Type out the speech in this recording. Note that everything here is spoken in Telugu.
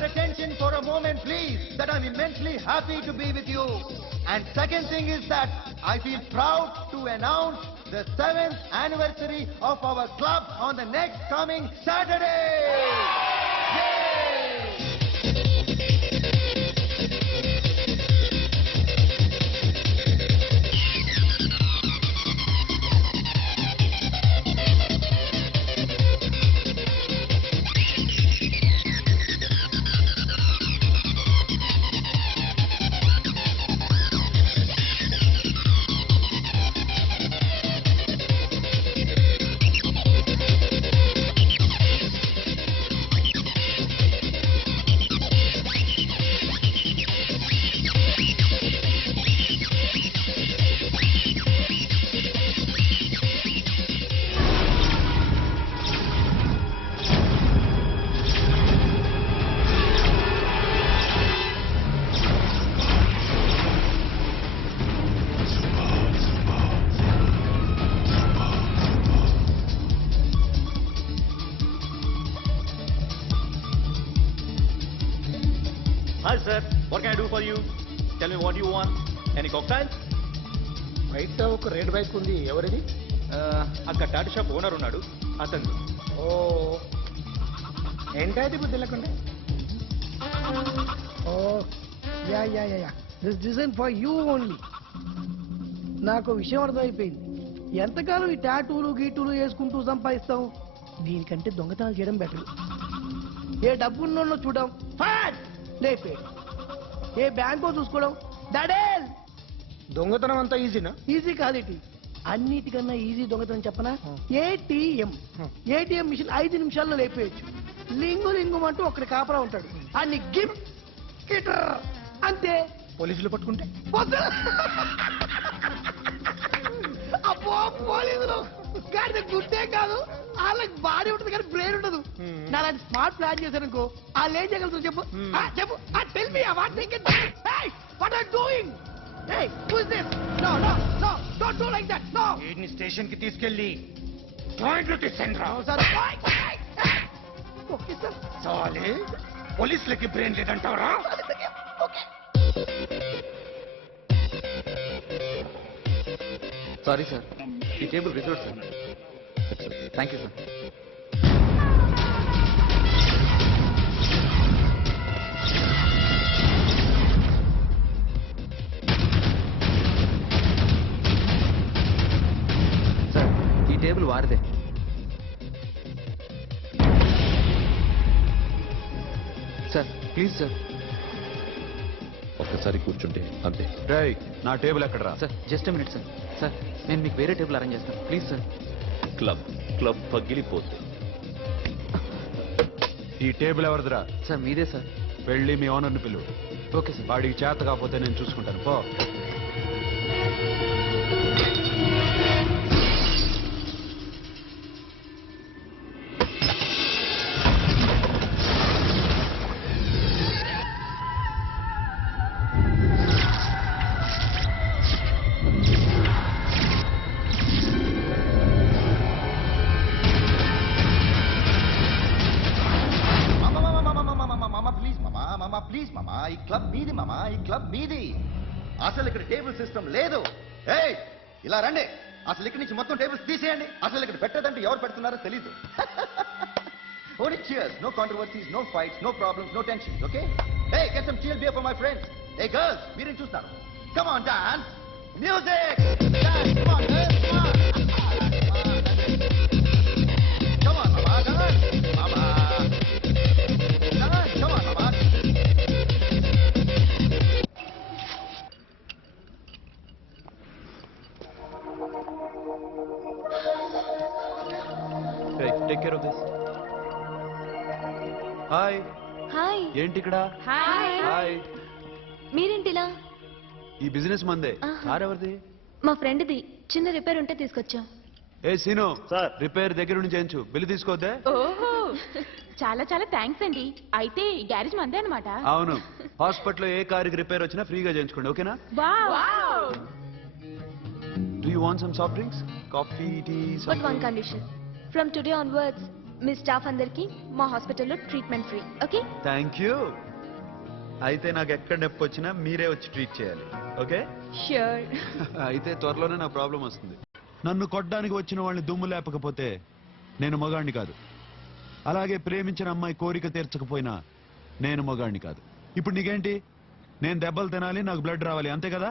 your attention for a moment, please, that I'm immensely happy to be with you. And second thing is that I feel proud to announce the 7th anniversary of our club on the next coming Saturday. Yay! Hi sir, what can I do for you? Tell me what you want. Any cocktails? బయట ఒక రెడ్ బైక్ ఉంది, ఎవరిది? అక్కడ టాటా షాప్ ఓనర్ ఉన్నాడు, అతను. ఓ ఏంటది బుద్ధి లేకుండా? Oh yeah yeah yeah yeah this design for you only. నాకు విషయం అర్థమైపోయింది. ఎంతకాలం ఈ టాటూలు గీటూలు వేసుకుంటూ సంపాదిస్తాం? దీనికంటే దొంగతనాలు చేయడం బెటర్. ఏ డబ్బున్నోళ్ళు చూడడం ఫాట్ లేపే, ఏ బ్యాంకో చూసుకోవడం దడేల్. దొంగతనం అంతా ఈజీనా? ఈజీ కాదేటి, అన్నిటికన్నా ఈజీ దొంగతనం చెప్పనా? ఏటీఎం మిషన్ 5 నిమిషాల్లో లేపేయచ్చు. లింగు లింగు అంటూ ఒకటి కాపలా ఉంటాడు, అన్ని గిమ్ గిటర్ అంతే. పోలీసులు పట్టుకుంటే అబ్బో పోలీసులు గాడి గుట్టే కాదు, వాళ్ళకి బాడీ ఉంటుంది కానీ బ్రెయిన్ ఉండదు. నాలాంటి స్మార్ట్ ప్లాన్ చేశానుకో వాళ్ళు ఏం చేయగలుగుతారు చెప్పు? చెప్పు, tell me what they can. Hey what are doing? Hey who is this? No no no don't do like that. No, వీడిని స్టేషన్ కి తీసుకెళ్ళి జాయింట్ లో తీసుకెళ్ళరా. Sir okay sir. చాలే, పోలీసులకి బ్రెయిన్ లేదంటావరా? సారీ సార్, ఈ table reserve sir. Thank you sir. Sir, ఈ టేబుల్ వారిదే. Sir please sir. ఒక్కసారి కూర్చుంటే అంతే. రేయ్, నా టేబుల్ ఎక్కడరా? Sir just minute sir. Sir నేను మీకు వేరే టేబుల్ అరేంజ్ చేస్తాను, ప్లీజ్ సార్. క్లబ్ క్లబ్ పగిలిపోతుంది. ఈ టేబుల్ ఎవరిదిరా? సార్ మీదే సార్. వెళ్ళి మీ ఓనర్ని పిలువు. Okay sir. వాడికి చేత కాకపోతే నేను చూసుకుంటాను, పో. ప్లీజ్ మామా, ఈ క్లబ్ మీది మామా, ఈ క్లబ్ మీది. అసలు ఇక్కడ టేబుల్ సిస్టమ్ లేదు. ఏయ్ ఇలా రండి, అసలు ఇక్కడ నుంచి మొత్తం టేబుల్స్ తీసేయండి. అసలు ఇక్కడ పెట్టదంటే ఎవరు పెడుతున్నారో తెలీదు. Only cheers, no controversies, no fights, no problems, no tensions, okay? Hey, get some chill beer for my friends. Hey girls, మీరేం చూస్తారు? Come on, dance. Music. Dance, come on, girls, come on. Come on, mama, dance. Mama. Dance, come on, mama. Hey, take care of this. Hi. Hi. ఏంటి ఇక్కడ? హాయ్. హాయ్. మీరేంటిలా? ఈ బిజినెస్ మందే. ఆహా. కార్ ఎవరిది? మా ఫ్రెండ్ది. చిన్న రిపేర్ ఉంటే తీసుకొచ్చాం. ఏ సీను, సార్. రిపేర్ దగ్గర నుంచి చేయించు, బిల్లు తీసుకోవద్దే. ఓహో, చాలా చాలా థ్యాంక్స్ అండి. అయితే ఈ గ్యారేజ్ మందే అన్నమాట. అవును, హాస్పిటల్లో ఏ కారుకి రిపేర్ వచ్చినా ఫ్రీగా చేయించుకోండి, ఓకేనా? Wow. Do you want some soft drinks? Coffee, tea, But one condition. From today onwards, మీ స్టాఫ్ అందరికి మా హాస్పిటల్లో treatment free okay thank you. అయితే నాకు ఎక్కడ నొప్పి వచ్చినా మీరే వచ్చి ట్రీట్ చేయాలి. ఓకే? ష్యూర్ అయితే త్వరలోనే నా ప్రాబ్లం వస్తుంది. నన్ను కొట్టడానికి వచ్చిన వాళ్ళని దుమ్ము లేపకపోతే నేను మగాణ్ణి కాదు. అలాగే ప్రేమించిన అమ్మాయి కోరిక తీర్చకపోయినా నేను మగాణ్ణి కాదు. ఇప్పుడు నీకేంటి? నేను దెబ్బలు తినాలి, నాకు బ్లడ్ రావాలి, అంతే కదా?